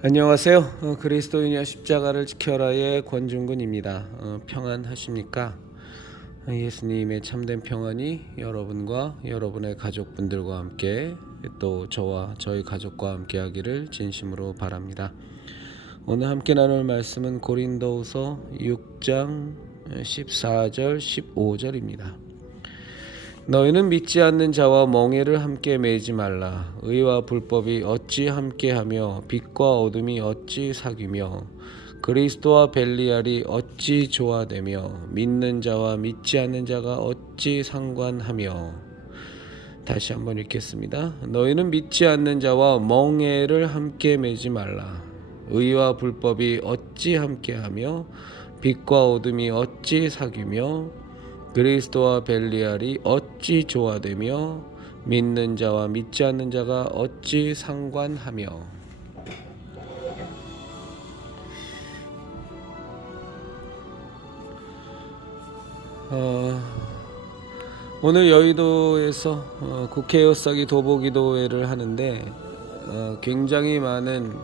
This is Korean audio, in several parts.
안녕하세요. 그리스도인이여 십자가를 지켜라의 권중근입니다. 평안하십니까? 예수님의 참된 평안이 여러분과 여러분의 가족분들과 함께 또 저와 저희 가족과 함께 하기를 진심으로 바랍니다. 오늘 함께 나눌 말씀은 고린도후서 6장 14절 15절입니다. 너희는 믿지 않는 자와 멍에를 함께 매지 말라. 의와 불법이 어찌 함께하며 빛과 어둠이 어찌 사귀며 그리스도와 벨리알이 어찌 조화되며 믿는 자와 믿지 않는 자가 어찌 상관하며. 다시 한번 읽겠습니다. 너희는 믿지 않는 자와 멍에를 함께 매지 말라. 의와 불법이 어찌 함께하며 빛과 어둠이 어찌 사귀며 그리스도와 벨리알이 어찌 조화되며 믿는 자와 믿지 않는 자가 어찌 상관하며. 오늘 여의도에서 국회의석이 도보기도회를 하는데 굉장히 많은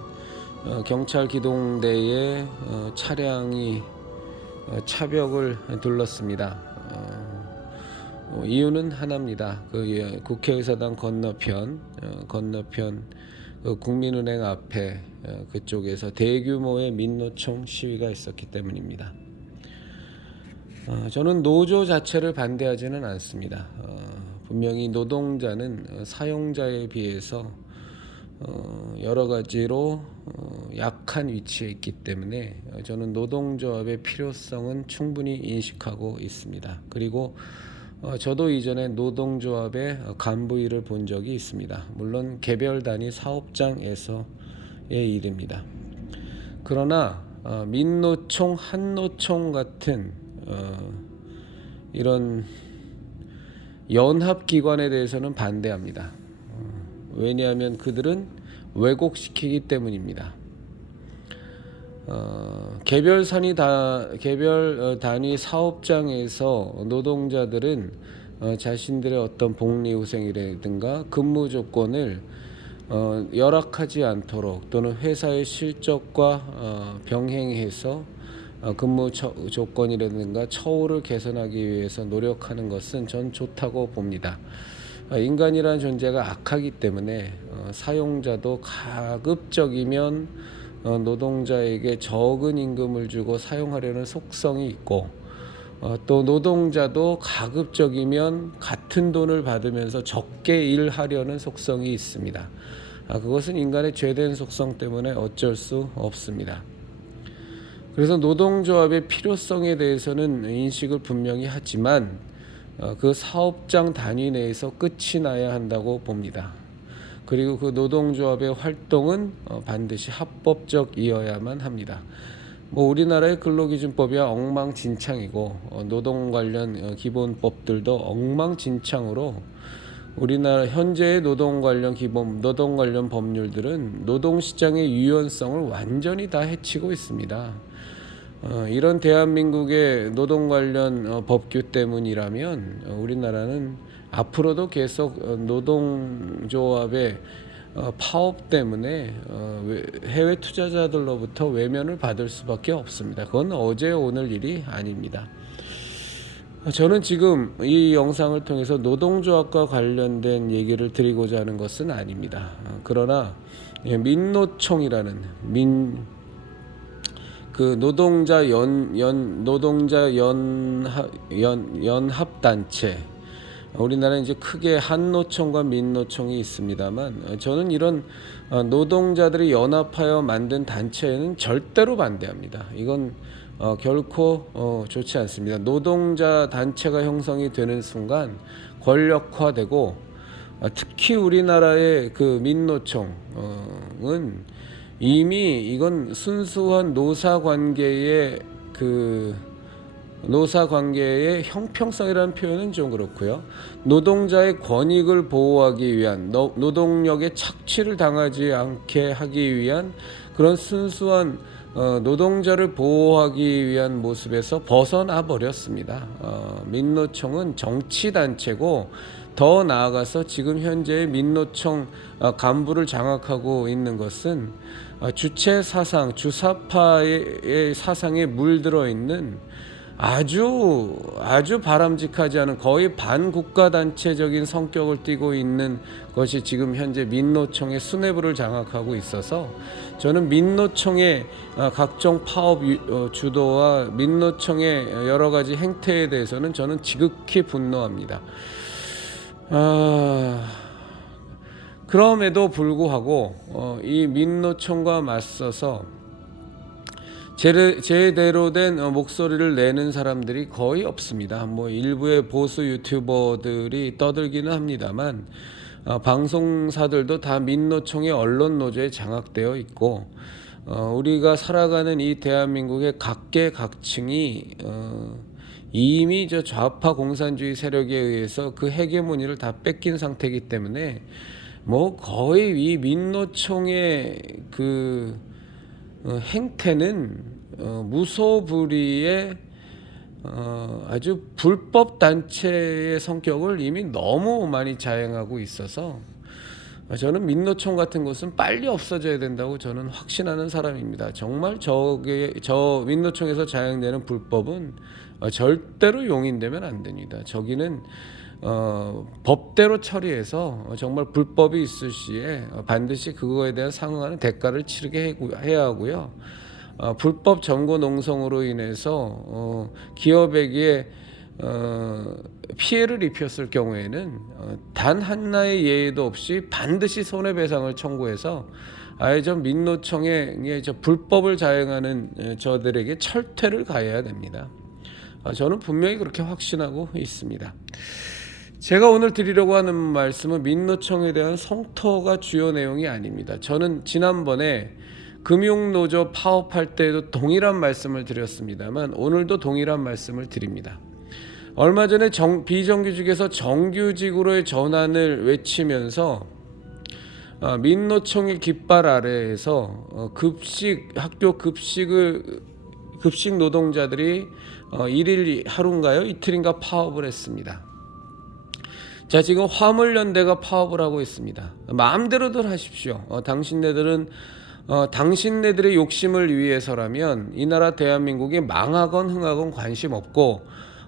경찰 기동대의 차량이 차벽을 둘렀습니다. 이유는 하나입니다. 국회의사당 건너편 국민은행 앞에 그쪽에서 대규모의 민노총 시위가 있었기 때문입니다. 저는 노조 자체를 반대하지는 않습니다. 분명히 노동자는 사용자에 비해서 여러 가지로 약한 위치에 있기 때문에 저는 노동조합의 필요성은 충분히 인식하고 있습니다. 그리고 저도 이전에 노동조합의 간부 일을 본 적이 있습니다. 물론 개별 단위 사업장에서의 일입니다. 그러나 민노총, 한노총 같은 이런 연합기관에 대해서는 반대합니다. 왜냐하면 그들은 왜곡시키기 때문입니다. 개별 단위 사업장에서 노동자들은 자신들의 어떤 복리후생이라든가 근무 조건을 열악하지 않도록 또는 회사의 실적과 병행해서 근무 조건이라든가 처우를 개선하기 위해서 노력하는 것은 전 좋다고 봅니다. 인간이라는 존재가 악하기 때문에 사용자도 가급적이면 노동자에게 적은 임금을 주고 사용하려는 속성이 있고 또 노동자도 가급적이면 같은 돈을 받으면서 적게 일하려는 속성이 있습니다. 그것은 인간의 죄된 속성 때문에 어쩔 수 없습니다. 그래서 노동조합의 필요성에 대해서는 인식을 분명히 하지만 그 사업장 단위 내에서 끝이 나야 한다고 봅니다. 그리고 그 노동조합의 활동은 반드시 합법적이어야만 합니다. 우리나라의 근로기준법이야 엉망진창이고 노동 관련 기본법들도 엉망진창으로 우리나라 현재의 노동 관련 법률들은 노동시장의 유연성을 완전히 다 해치고 있습니다. 이런 대한민국의 노동 관련 법규 때문이라면 우리나라는 앞으로도 계속 노동조합의 파업 때문에 해외 투자자들로부터 외면을 받을 수밖에 없습니다. 그건 어제 오늘 일이 아닙니다. 저는 지금 이 영상을 통해서 노동조합과 관련된 얘기를 드리고자 하는 것은 아닙니다. 그러나 민노총이라는 노동자 연합 단체, 우리나라는 이제 크게 한노총과 민노총이 있습니다만 저는 이런 노동자들이 연합하여 만든 단체에는 절대로 반대합니다. 이건 결코 좋지 않습니다. 노동자 단체가 형성이 되는 순간 권력화되고 특히 우리나라의 그 민노총은 이미 이건 순수한 노사관계의 형평성이라는 표현은 좀 그렇고요. 노동자의 권익을 보호하기 위한 노동력의 착취를 당하지 않게 하기 위한 그런 순수한 노동자를 보호하기 위한 모습에서 벗어나 버렸습니다. 민노총은 정치단체고 더 나아가서 지금 현재의 민노총 간부를 장악하고 있는 것은 주체 사상, 주사파의 사상에 물들어 있는 아주 바람직하지 않은 거의 반국가단체적인 성격을 띠고 있는 것이 지금 현재 민노총의 수뇌부를 장악하고 있어서 저는 민노총의 각종 파업 주도와 민노총의 여러 가지 행태에 대해서는 저는 지극히 분노합니다. 그럼에도 불구하고 이 민노총과 맞서서 제대로 된 목소리를 내는 사람들이 거의 없습니다. 뭐 일부의 보수 유튜버들이 떠들기는 합니다만 방송사들도 다 민노총의 언론 노조에 장악되어 있고 우리가 살아가는 이 대한민국의 각계각층이 이미 저 좌파 공산주의 세력에 의해서 그 헤게모니를 다 뺏긴 상태이기 때문에 뭐 거의 이 민노총의 그 행태는 무소불위의 아주 불법 단체의 성격을 이미 너무 많이 자행하고 있어서 저는 민노총 같은 것은 빨리 없어져야 된다고 저는 확신하는 사람입니다. 정말 저 민노총에서 자행되는 불법은 절대로 용인되면 안 됩니다. 저기는 법대로 처리해서 정말 불법이 있을 시에 반드시 그거에 대한 상응하는 대가를 치르게 해야 하고요. 불법 점거 농성으로 인해서 기업에게 피해를 입혔을 경우에는 단 하나의 예의도 없이 반드시 손해배상을 청구해서 아예 좀 민노총의 저 불법을 자행하는 저들에게 철퇴를 가해야 됩니다. 저는 분명히 그렇게 확신하고 있습니다. 제가 오늘 드리려고 하는 말씀은 민노총에 대한 성토가 주요 내용이 아닙니다. 저는 지난번에 금융노조 파업할 때에도 동일한 말씀을 드렸습니다만 오늘도 동일한 말씀을 드립니다. 얼마 전에 비정규직에서 정규직으로의 전환을 외치면서 민노총의 깃발 아래에서 학교 급식 노동자들이 일일 하루인가요? 이틀인가 파업을 했습니다. 자, 지금 화물연대가 파업을 하고 있습니다. 마음대로들 하십시오. 당신네들의 욕심을 위해서라면 이 나라 대한민국이 망하건 흥하건 관심 없고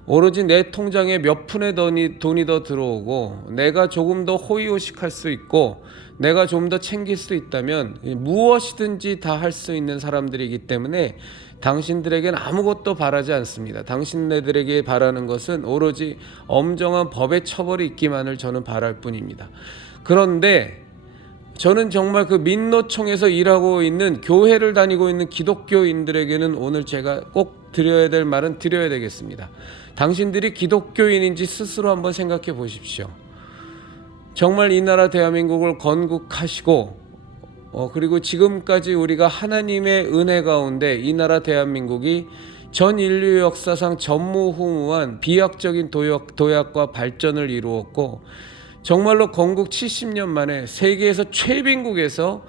오로지 내 통장에 몇 푼의 돈이 더 들어오고 내가 조금 더 호의호식할 수 있고 내가 좀 더 챙길 수 있다면 무엇이든지 다 할 수 있는 사람들이기 때문에 당신들에게는 아무것도 바라지 않습니다. 당신네들에게 바라는 것은 오로지 엄정한 법의 처벌이 있기만을 저는 바랄 뿐입니다. 그런데 저는 정말 그 민노총에서 일하고 있는 교회를 다니고 있는 기독교인들에게는 오늘 제가 꼭 드려야 될 말은 드려야 되겠습니다. 당신들이 기독교인인지 스스로 한번 생각해 보십시오. 정말 이 나라 대한민국을 건국하시고 그리고 지금까지 우리가 하나님의 은혜 가운데 이 나라 대한민국이 전 인류 역사상 전무후무한 비약적인 도약과 발전을 이루었고 정말로 건국 70년 만에 세계에서 최빈국에서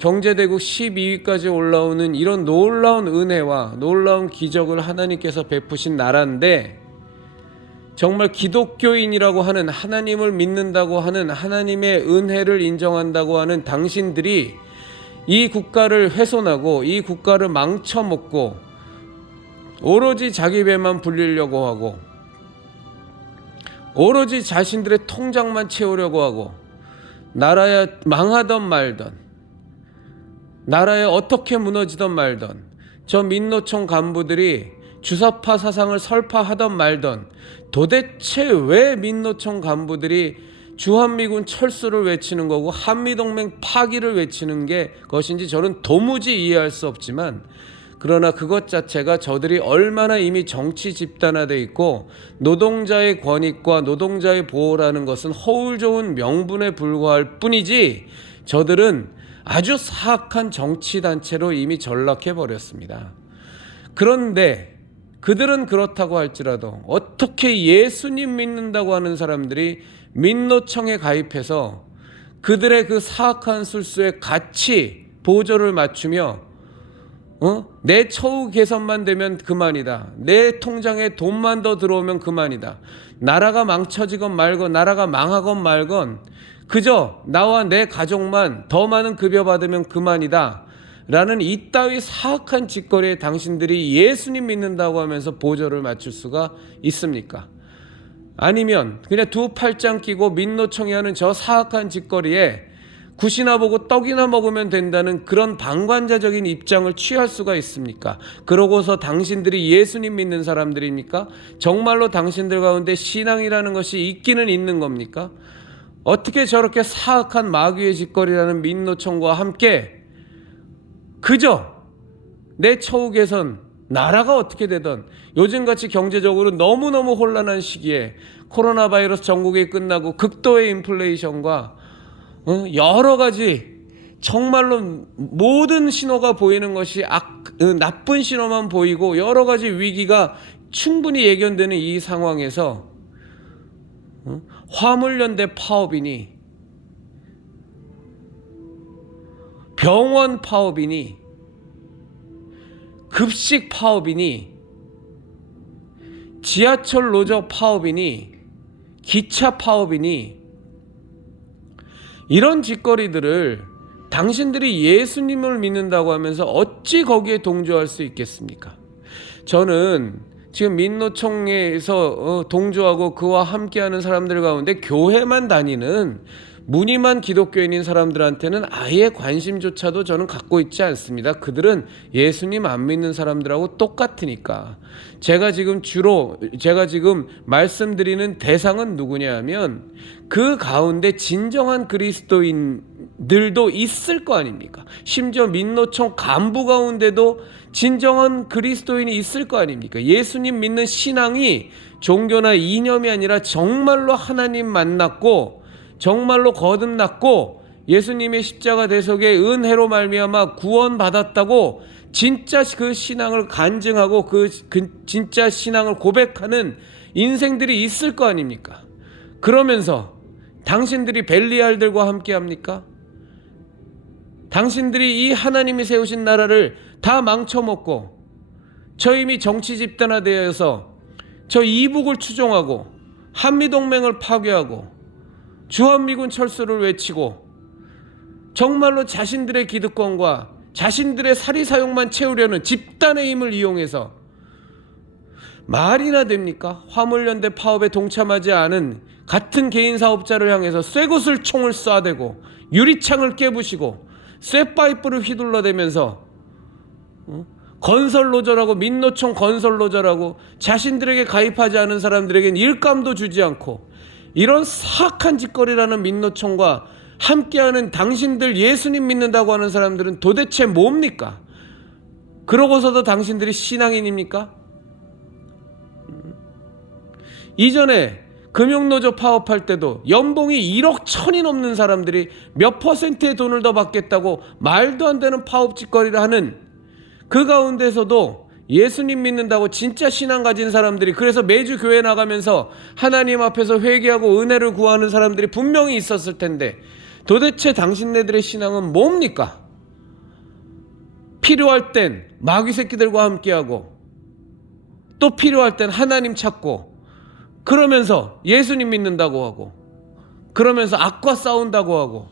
경제대국 12위까지 올라오는 이런 놀라운 은혜와 놀라운 기적을 하나님께서 베푸신 나라인데 정말 기독교인이라고 하는 하나님을 믿는다고 하는 하나님의 은혜를 인정한다고 하는 당신들이 이 국가를 훼손하고 이 국가를 망쳐먹고 오로지 자기 배만 불리려고 하고 오로지 자신들의 통장만 채우려고 하고 나라야 망하던 말던 나라에 어떻게 무너지던 말던 저 민노총 간부들이 주사파 사상을 설파하던 말던 도대체 왜 민노총 간부들이 주한미군 철수를 외치는 거고 한미동맹 파기를 외치는 것인지 저는 도무지 이해할 수 없지만 그러나 그것 자체가 저들이 얼마나 이미 정치 집단화되어 있고 노동자의 권익과 노동자의 보호라는 것은 허울 좋은 명분에 불과할 뿐이지 저들은 아주 사악한 정치단체로 이미 전락해버렸습니다. 그런데 그들은 그렇다고 할지라도 어떻게 예수님 믿는다고 하는 사람들이 민노총에 가입해서 그들의 그 사악한 술수에 같이 보조를 맞추며 내 처우 개선만 되면 그만이다. 내 통장에 돈만 더 들어오면 그만이다. 나라가 망쳐지건 말건 나라가 망하건 말건 그저 나와 내 가족만 더 많은 급여 받으면 그만이다. 라는 이따위 사악한 짓거리에 당신들이 예수님 믿는다고 하면서 보조를 맞출 수가 있습니까? 아니면 그냥 두 팔짱 끼고 민노총이 하는 저 사악한 짓거리에 굿이나 보고 떡이나 먹으면 된다는 그런 방관자적인 입장을 취할 수가 있습니까? 그러고서 당신들이 예수님 믿는 사람들입니까? 정말로 당신들 가운데 신앙이라는 것이 있기는 있는 겁니까? 어떻게 저렇게 사악한 마귀의 짓거리라는 민노총과 함께 그저 내 처우 개선, 나라가 어떻게 되든 요즘같이 경제적으로 너무너무 혼란한 시기에 코로나 바이러스 전국에 끝나고 극도의 인플레이션과 여러 가지 정말로 모든 신호가 보이는 것이 나쁜 신호만 보이고 여러 가지 위기가 충분히 예견되는 이 상황에서 화물연대 파업이니 병원 파업이니 급식 파업이니 지하철 노조 파업이니 기차 파업이니 이런 짓거리들을 당신들이 예수님을 믿는다고 하면서 어찌 거기에 동조할 수 있겠습니까? 저는 지금 민노총에서 동조하고 그와 함께하는 사람들 가운데 교회만 다니는 무늬만 기독교인인 사람들한테는 아예 관심조차도 저는 갖고 있지 않습니다. 그들은 예수님 안 믿는 사람들하고 똑같으니까. 제가 지금 말씀드리는 대상은 누구냐 하면 그 가운데 진정한 그리스도인들도 있을 거 아닙니까? 심지어 민노총 간부 가운데도 진정한 그리스도인이 있을 거 아닙니까? 예수님 믿는 신앙이 종교나 이념이 아니라 정말로 하나님 만났고 정말로 거듭났고 예수님의 십자가 대속의 은혜로 말미암아 구원받았다고 진짜 그 신앙을 간증하고 그 진짜 신앙을 고백하는 인생들이 있을 거 아닙니까? 그러면서 당신들이 벨리알들과 함께 합니까? 당신들이 이 하나님이 세우신 나라를 다 망쳐먹고 저 이미 정치 집단화되어서 저 이북을 추종하고 한미동맹을 파괴하고 주한미군 철수를 외치고 정말로 자신들의 기득권과 자신들의 사리사욕만 채우려는 집단의 힘을 이용해서 말이나 됩니까? 화물연대 파업에 동참하지 않은 같은 개인 사업자를 향해서 쇠구슬 총을 쏴대고 유리창을 깨부시고 쇠파이프를 휘둘러대면서 건설노조라고 민노총 건설노조라고 자신들에게 가입하지 않은 사람들에겐 일감도 주지 않고 이런 사악한 짓거리라는 민노총과 함께하는 당신들 예수님 믿는다고 하는 사람들은 도대체 뭡니까? 그러고서도 당신들이 신앙인입니까? 이전에 금융노조 파업할 때도 연봉이 1억 1천이 넘는 사람들이 몇 퍼센트의 돈을 더 받겠다고 말도 안 되는 파업 짓거리를 하는 그 가운데서도 예수님 믿는다고 진짜 신앙 가진 사람들이 그래서 매주 교회 나가면서 하나님 앞에서 회개하고 은혜를 구하는 사람들이 분명히 있었을 텐데 도대체 당신네들의 신앙은 뭡니까? 필요할 땐 마귀 새끼들과 함께하고 또 필요할 땐 하나님 찾고 그러면서 예수님 믿는다고 하고 그러면서 악과 싸운다고 하고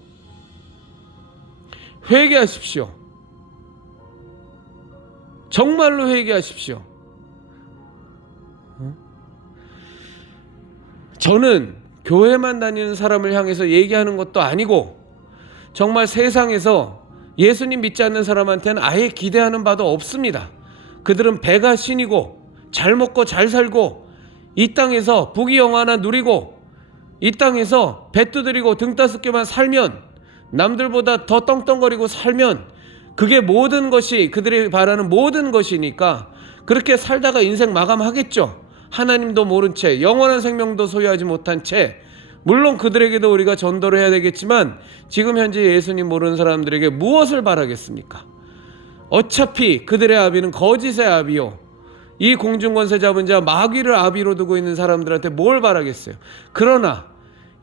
회개하십시오. 정말로 회개하십시오. 저는 교회만 다니는 사람을 향해서 얘기하는 것도 아니고 정말 세상에서 예수님 믿지 않는 사람한테는 아예 기대하는 바도 없습니다. 그들은 배가 신이고 잘 먹고 잘 살고 이 땅에서 부귀영화나 누리고 이 땅에서 배 두드리고 등 따숩게만 살면 남들보다 더 떵떵거리고 살면 그게 모든 것이 그들이 바라는 모든 것이니까 그렇게 살다가 인생 마감하겠죠. 하나님도 모른 채 영원한 생명도 소유하지 못한 채 물론 그들에게도 우리가 전도를 해야 되겠지만 지금 현재 예수님 모르는 사람들에게 무엇을 바라겠습니까? 어차피 그들의 아비는 거짓의 아비요 이 공중권세 잡은 자 마귀를 아비로 두고 있는 사람들한테 뭘 바라겠어요? 그러나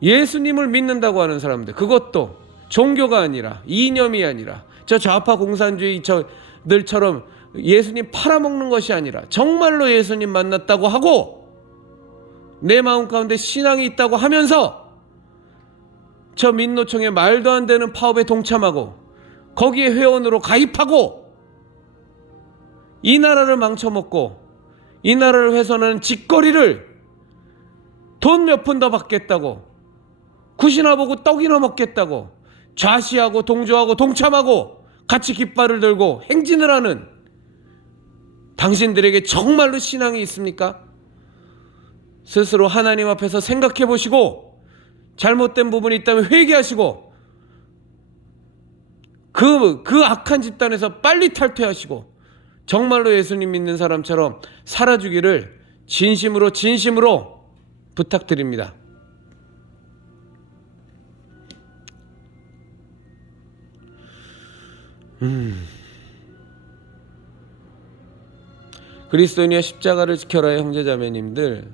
예수님을 믿는다고 하는 사람들 그것도 종교가 아니라 이념이 아니라 저 좌파 공산주의 저들처럼 예수님 팔아먹는 것이 아니라 정말로 예수님 만났다고 하고 내 마음 가운데 신앙이 있다고 하면서 저 민노총의 말도 안 되는 파업에 동참하고 거기에 회원으로 가입하고 이 나라를 망쳐먹고 이 나라를 훼손하는 짓거리를 돈 몇 푼 더 받겠다고 굿이나 보고 떡이나 먹겠다고 좌시하고 동조하고 동참하고 같이 깃발을 들고 행진을 하는 당신들에게 정말로 신앙이 있습니까? 스스로 하나님 앞에서 생각해 보시고 잘못된 부분이 있다면 회개하시고 그 악한 집단에서 빨리 탈퇴하시고 정말로 예수님 믿는 사람처럼 살아주기를 진심으로 부탁드립니다. 그리스도인이여 십자가를 지켜라의 형제자매님들,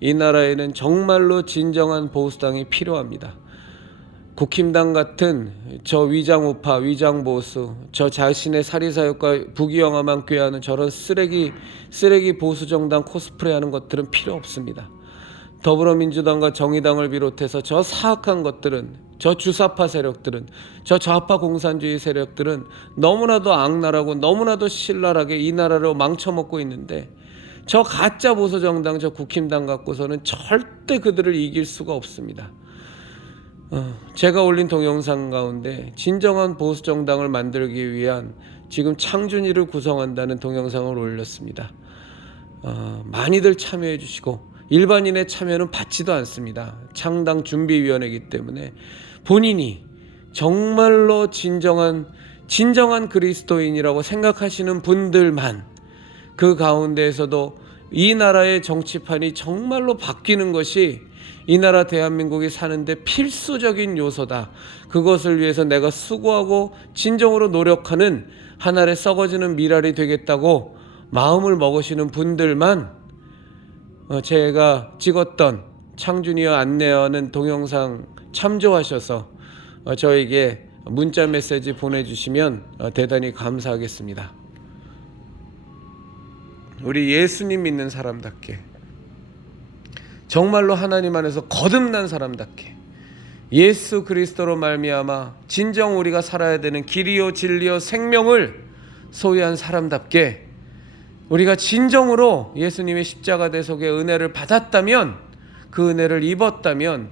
이 나라에는 정말로 진정한 보수당이 필요합니다. 국힘당 같은 저 위장우파, 위장보수, 저 자신의 사리사욕과 부귀영화만 꾀하는 저런 쓰레기 보수정당 코스프레하는 것들은 필요 없습니다. 더불어민주당과 정의당을 비롯해서 저 사악한 것들은, 저 주사파 세력들은, 저 좌파 공산주의 세력들은 너무나도 악랄하고 너무나도 신랄하게 이 나라를 망쳐먹고 있는데 저 가짜 보수정당, 저 국힘당 갖고서는 절대 그들을 이길 수가 없습니다. 제가 올린 동영상 가운데 진정한 보수정당을 만들기 위한 지금 창준이를 구성한다는 동영상을 올렸습니다. 많이들 참여해 주시고 일반인의 참여는 받지도 않습니다. 창당 준비위원회이기 때문에 본인이 정말로 진정한 그리스도인이라고 생각하시는 분들만 그 가운데에서도 이 나라의 정치판이 정말로 바뀌는 것이 이 나라 대한민국이 사는데 필수적인 요소다. 그것을 위해서 내가 수고하고 진정으로 노력하는 하나의 썩어지는 미랄이 되겠다고 마음을 먹으시는 분들만 제가 찍었던 창준이와 안내하는 동영상 참조하셔서 저에게 문자 메시지 보내주시면 대단히 감사하겠습니다. 우리 예수님 믿는 사람답게 정말로 하나님 안에서 거듭난 사람답게 예수 그리스도로 말미암아 진정 우리가 살아야 되는 길이요 진리요 생명을 소유한 사람답게 우리가 진정으로 예수님의 십자가 대속의 은혜를 받았다면, 그 은혜를 입었다면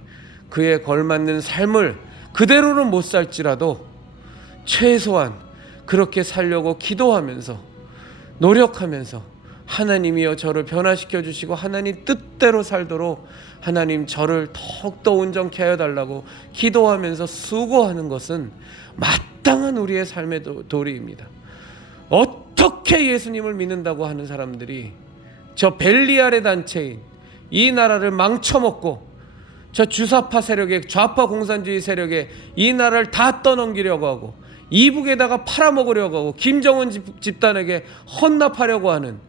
그에 걸맞는 삶을 그대로는 못 살지라도 최소한 그렇게 살려고 기도하면서 노력하면서 하나님이여 저를 변화시켜 주시고 하나님 뜻대로 살도록 하나님 저를 더욱더 온전케 하여 달라고 기도하면서 수고하는 것은 마땅한 우리의 삶의 도리입니다. 어떻게 예수님을 믿는다고 하는 사람들이 저 벨리알의 단체인 이 나라를 망쳐먹고 저 주사파 세력에, 좌파 공산주의 세력에 이 나라를 다 떠넘기려고 하고 이북에다가 팔아먹으려고 하고 김정은 집단에게 헌납하려고 하는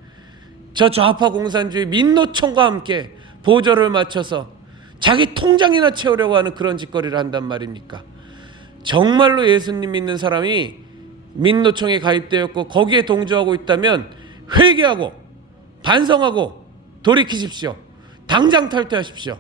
저 좌파 공산주의 민노총과 함께 보조를 맞춰서 자기 통장이나 채우려고 하는 그런 짓거리를 한단 말입니까? 정말로 예수님 믿는 사람이 민노총에 가입되었고 거기에 동조하고 있다면 회개하고 반성하고 돌이키십시오. 당장 탈퇴하십시오.